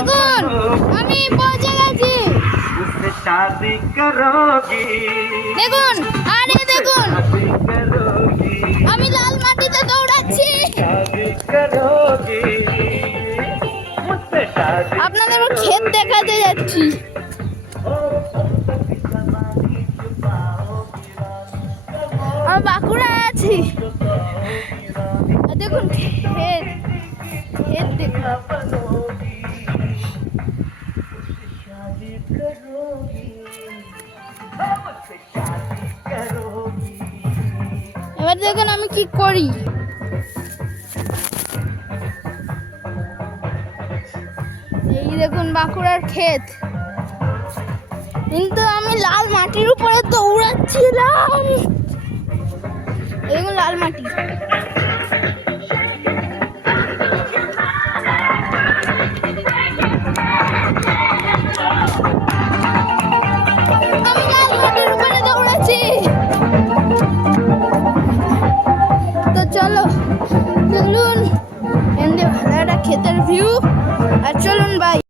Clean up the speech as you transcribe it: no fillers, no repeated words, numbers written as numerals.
দেখুন আমি পৌঁছে গেছি। शादी करोगी দেখুন আরে দেখুন शादी करोगी আমি লাল মাটিতে দৌড়াচ্ছি। शादी करोगी मुझसे शादी আপনাদের ক্ষেত দেখাতে যাচ্ছি। আমি বাঁকুড়া আছি। আর দেখুন ক্ষেত ক্ষেত দেখুন। शादी करोगी मुझसे शादी करोगी এবার দেখুন আমি কি করি। এই দেখুন বাঁকুড়ার ক্ষেত, কিন্তু আমি লাল মাটির উপরে দৌড়াচ্ছিলাম। এই দেখুন লাল মাটি। আমি লাল মাটির উপরে দৌড়াচ্ছি। তো চলো চলুন, ভালো একটা ক্ষেতের ভিউ। আর চলুন ভাই।